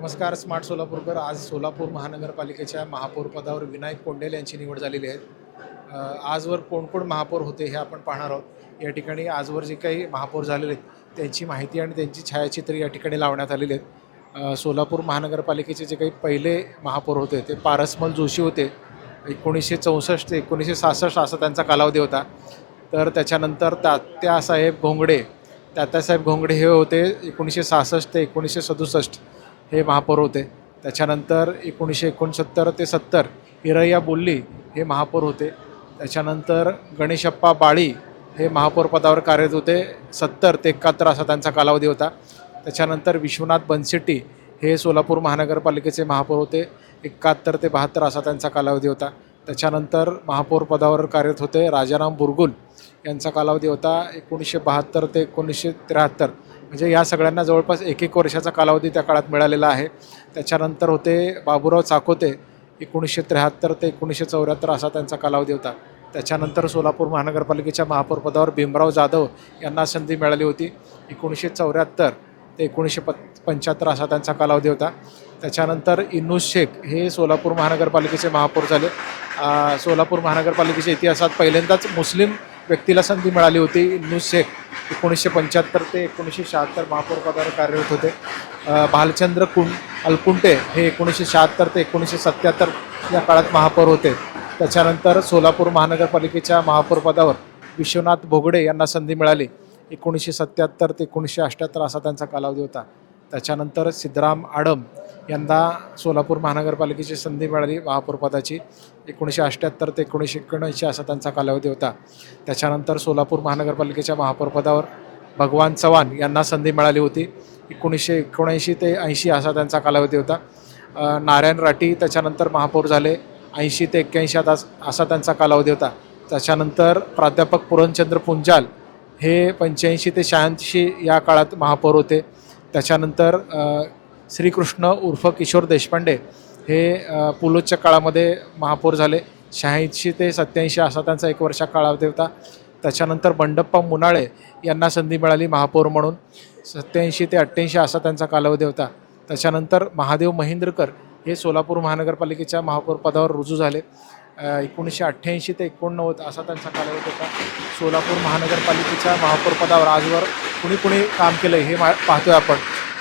नमस्कार स्मार्ट सोलापूरकर. आज सोलापूर महानगरपालिकेच्या महापौर पदावर विनायक कोंडेल यांची निवड झालेली आहे. आजवर कोण कोण महापौर होते हे आपण पाहणार आहोत. या ठिकाणी आजवर जे काही महापौर झालेले आहेत त्यांची माहिती आणि त्यांची छायाचित्र या ठिकाणी लावण्यात आलेली आहेत. सोलापूर महानगरपालिकेचे जे काही पहिले महापौर होते ते पारसमल जोशी होते. 1964 ते 1966 असा त्यांचा कालावधी होता. तर त्याच्यानंतर तात्यासाहेब घोंगडे हे होते 1966 ते 1967 हे महापौर होते. त्याच्यानंतर 1969 ते 70 हिरय्या बोल्ली हे महापौर होते. त्याच्यानंतर गणेशप्पा बाळी हे महापौर पदावर कार्यरत होते. 70 ते 71 असा त्यांचा कालावधी होता. त्याच्यानंतर विश्वनाथ बनशेट्टी हे सोलापूर महानगरपालिकेचे महापौर होते. 71 ते 72 असा त्यांचा कालावधी होता. त्याच्यानंतर महापौर पदावर कार्यरत होते राजाराम बुरगुल यांचा कालावधी होता 1972 ते 1973. म्हणजे या सगळ्यांना जवळपास 1-1 वर्षाचा कालावधी त्या काळात मिळालेला आहे. त्याच्यानंतर होते बाबूराव चाकोते 1973 ते 1974 असा त्यांचा कालावधी होता. त्याच्यानंतर सोलापूर महानगरपालिकेच्या महापौर पदावर भीमराव जाधव यांना संधी मिळाली होती. 1974 ते 1975 असा त्यांचा कालावधी होता. त्याच्यानंतर इन्नूस शेख हे सोलापूर महानगरपालिकेचे महापौर झाले. सोलापूर महानगरपालिकेच्या इतिहासात पहिल्यांदाच मुस्लिम व्यक्तीला संधी मिळाली होती. इन्नूस शेख 1975 ते 1976 महापौर पदावर कार्यरत होते. भालचंद्र अलकुंटे हे 1976 ते 1977 या काळात महापौर होते. त्याच्यानंतर सोलापूर महानगरपालिकेच्या महापौर पदावर विश्वनाथ भोगडे यांना संधी मिळाली. 1977 ते 1978 असा त्यांचा कालावधी होता. त्याच्यानंतर सिद्धराम आडम यांना सोलापूर महानगरपालिकेची संधी मिळाली महापौर पदाची. 1978 ते 1979 असा त्यांचा कालावधी होता. त्याच्यानंतर सोलापूर महानगरपालिकेच्या महापौर पदावर भगवान चव्हाण यांना संधी मिळाली होती. 1979 ते 80 असा त्यांचा कालावधी होता. नारायण राठी त्याच्यानंतर महापौर झाले. 80 ते 81 असा त्यांचा कालावधी होता. त्याच्यानंतर प्राध्यापक पुरणचंद्र पुंजाल हे 85 ते 86 या काळात महापौर होते. त्याच्यानंतर श्रीकृष्ण उर्फ किशोर देशपांडे हे पुलोच्या काळामध्ये महापौर झाले. 86 ते 87 असा त्यांचा 1 वर्षा कालावधी होता. त्याच्यानंतर बंडप्पा मुनाळे यांना संधी मिळाली महापौर म्हणून. 87 ते 88 असा त्यांचा कालावधी होता. त्याच्यानंतर महादेव महेंद्रकर हे सोलापूर महानगरपालिकेच्या महापौर पदावर रुजू झाले. 1988 ते 89 असा त्यांचा कालावधी होता. सोलापूर महानगरपालिकेच्या महापौर पदावर आजवर कुणी काम केलं हे पाहतोय आपण.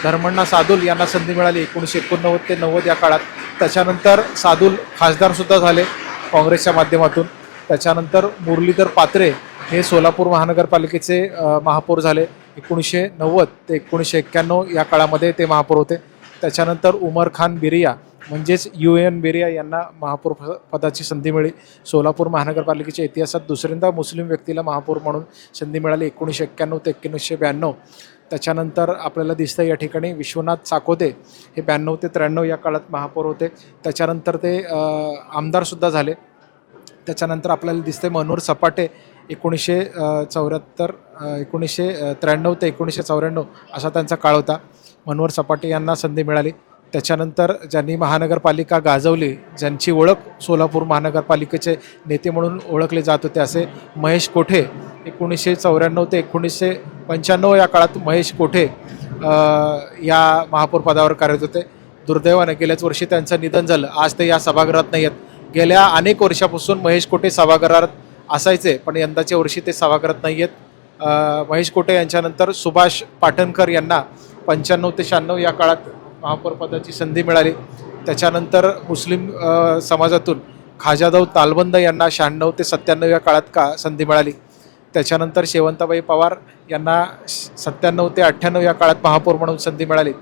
धर्मण्णा सादुल यांना संधी मिळाली 1989 ते 90 या काळात. त्याच्यानंतर सादुल खासदारसुद्धा झाले काँग्रेसच्या माध्यमातून. त्याच्यानंतर मुरलीधर पात्रे हे सोलापूर महानगरपालिकेचे महापौर झाले. 1990 ते 1991 या काळामध्ये ते महापौर होते. त्याच्यानंतर उमर खान बिरिया म्हणजेच UN बिरिया यांना महापौर पदाची संधी मिळाली. सोलापूर महानगरपालिकेच्या इतिहासात दुसऱ्यांदा मुस्लिम व्यक्तीला महापौर म्हणून संधी मिळाली 1991 ते 1992. त्याच्यानंतर आपल्याला दिसतं या ठिकाणी विश्वनाथ चाकोते हे 92 ते 93 या काळात महापौर होते. त्याच्यानंतर ते आमदारसुद्धा झाले. त्याच्यानंतर आपल्याला दिसते मनोहर सपाटे 1993 ते 1994 असा त्यांचा काळ होता. मनोहर सपाटे यांना संधी मिळाली. त्याच्यानंतर ज्यांनी महानगरपालिका गाजवली, ज्यांची ओळख सोलापूर महानगरपालिकेचे नेते म्हणून ओळखले जात होते असे महेश कोठे 1994 ते 1995 या काळात महेश कोठे या महापौर पदावर कार्यरत होते. दुर्दैवाने गेल्याच वर्षी त्यांचं निधन झालं. आज ते या सभागृहात नाही आहेत. गेल्या अनेक वर्षापासून महेश कोठे सभागृहात असायचे, पण यंदाच्या वर्षी ते सभागृहात नाही आहेत. महेश कोठे यांच्यानंतर सुभाष पाटणकर यांना 95 ते 96 या काळात महापौर पदाची संधी मिळाली. त्याच्यानंतर मुस्लिम समाजातून खाजादौ तालबंद यांना 96 ते 97 या काळात संधी मिळाली. त्याच्यानंतर शेवंताबाई पवार यांना 97 ते 98 या काळात महापौर म्हणून संधी मिळाली.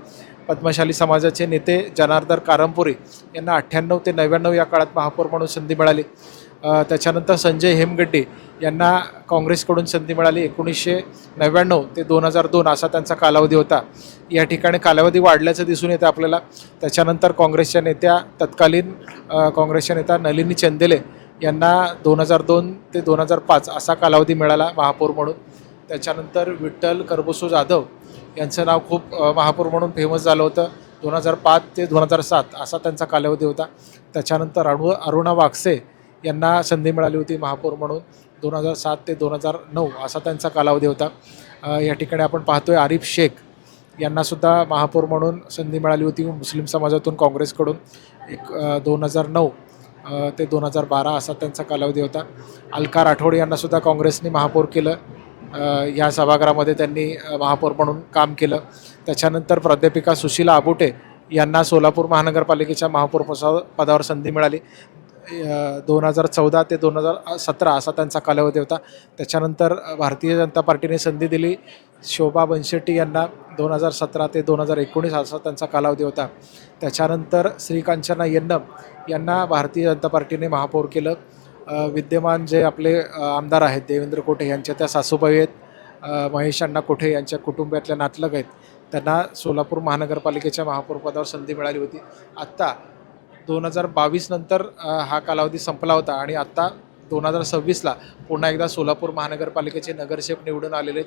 पद्मशाली समाजाचे नेते जनार्दन कारंपुरे यांना 98 ते 99 या काळात महापौर म्हणून संधी मिळाली. त्याच्यानंतर संजय हेमगड्डे यांना काँग्रेसकडून संधी मिळाली. 1999 ते 2002 असा त्यांचा कालावधी होता. या ठिकाणी कालावधी वाढल्याचं दिसून येतं आपल्याला. त्याच्यानंतर तत्कालीन काँग्रेसच्या नेत्या नलिनी चंदेले यांना 2002 ते 2005 असा कालावधी मिळाला महापौर म्हणून. त्याच्यानंतर विठ्ठल करबसू जाधव यांचं नाव खूप महापौर म्हणून फेमस झालं होतं. 2005 ते 2007 असा त्यांचा कालावधी होता. त्याच्यानंतर अरुणा वागसे यांना संधी मिळाली होती महापौर म्हणून. 2007 ते 2009 असा त्यांचा कालावधी होता. या ठिकाणी आपण पाहतोय आरिफ शेख यांनासुद्धा महापौर म्हणून संधी मिळाली होती. मुस्लिम समाजातून काँग्रेसकडून 2009 ते 2012 असा त्यांचा कालावधी होता. अलका राठोड यांनासुद्धा काँग्रेसने महापौर केलं. या सभागृहामध्ये त्यांनी महापौर म्हणून काम केलं. त्याच्यानंतर प्राध्यापिका सुशीला आबुटे यांना सोलापूर महानगरपालिकेच्या महापौर पदावर संधी मिळाली. 2014 ते 2017 असा त्यांचा कालावधी होता. त्याच्यानंतर भारतीय जनता पार्टीने संधी दिली शोभा बनशेट्टी यांना 2017 ते 2019 असा त्यांचा कालावधी होता. त्याच्यानंतर श्रीकांचना यन्नम यांना भारतीय जनता पार्टीने महापौर केलं. विद्यमान जे आपले आमदार आहेत देवेंद्र कोठे यांच्या त्या सासूबाई आहेत, महेश अण्णा कोठे यांच्या कुटुंबातल्या नातलग आहेत, त्यांना सोलापूर महानगरपालिकेच्या महापौर पदावर संधी मिळाली होती. आत्ता 2022 नंतर हा कालावधी संपला होता आणि आत्ता 2026ला पुन्हा एकदा सोलापूर महानगरपालिकेचे नगरसेवक निवडून आलेले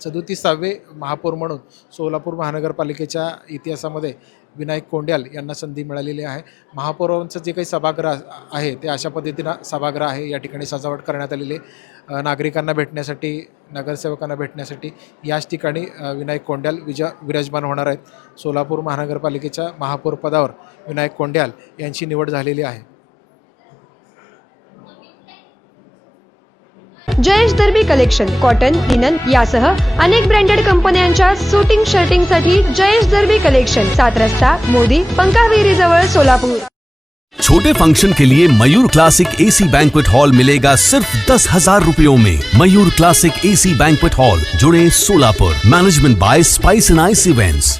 37वे महापौर म्हणून सोलापूर महानगरपालिकेच्या इतिहासामध्ये विनायक कोंड्याल यांना संधी मिळालेली आहे. महापौरांचं जे काही सभागृह आहे ते अशा पद्धतीनं सभागृह आहे. या ठिकाणी सजावट करण्यात आलेली आहे. नागरिकांना भेटण्यासाठी, नगरसेवकांना भेटण्यासाठी याच ठिकाणी विनायक कोंड्याल विराजमान होणार आहेत. सोलापूर महानगरपालिकेच्या महापौर पदावर विनायक कोंड्याल यांची निवड झालेली आहे. जयेश दर्बी कलेक्शन कॉटन, लिनन यासह अनेक ब्रँडेड कंपन्यांच्या सुटिंग शर्टिंगसाठी जयेश दर्बी कलेक्शन, 7 रस्ता मोदी पंकाविरी जवळ सोलापूर. छोटे फंक्शन के लिए Mayur classic AC banquet hall मिलेगा सिर्फ 10,000 रुपयों में। Mayur classic AC banquet hall, जुड़े Solapur. Management by spice and ice events.